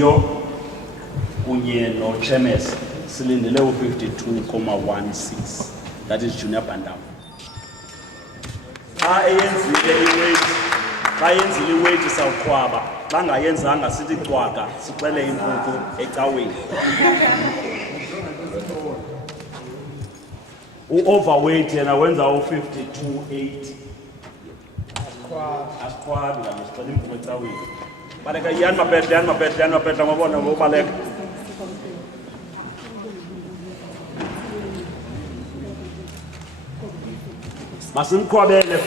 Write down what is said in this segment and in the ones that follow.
Zio kunye no Chemes silindele u-52.16. That is Junior Bandam. Xa yenzile iweight sawukhwaba, xa ngayenzanga sithi cwaka sixele inkukhu ecaweni. U-overweight yena wenza u-52.8. Asikhwabi kanje sixele inkukhu ecaweni. Baleka yani mapetla ngabona ngobaleka. Masimkhwabele 51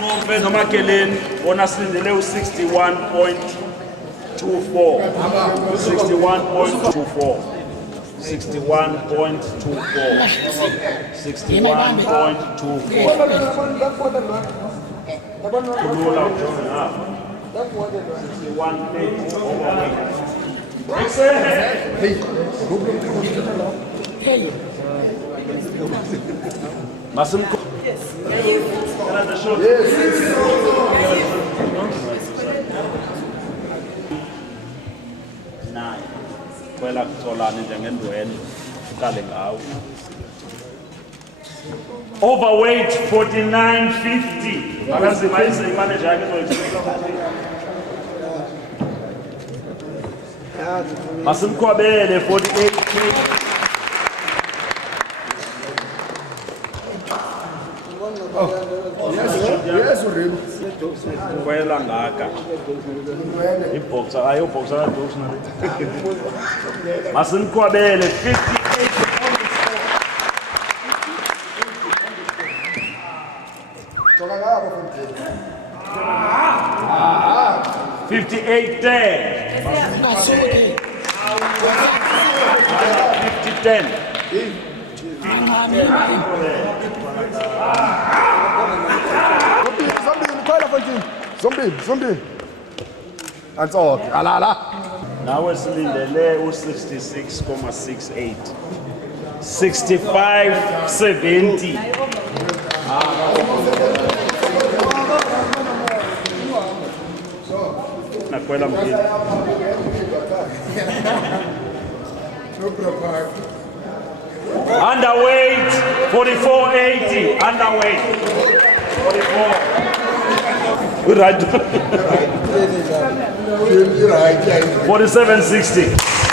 ngombe nomakeleni bona silindele u-61.24. 61.24. 61.24. 61.24. Kulula ujonge lapha. 61.8 overweight. Masimkhwabele. Yes. Nine. Kwela kutholana njengendwele uqale ngawo. Overweight 49.50. Akazima imanager yakhe zoyitheka. Masimkhwabele 48. Yes, really. Kwela ngaka. Iboxer, ayo boxer la dogs na. Masimkhwabele 58. 58 there. 50-10. Zombie. That's all. Alala. Now we're silindele u-66.68. 65.70. Nakwela mkini. Underweight 44.80. Underweight 44. We're right. 47.60.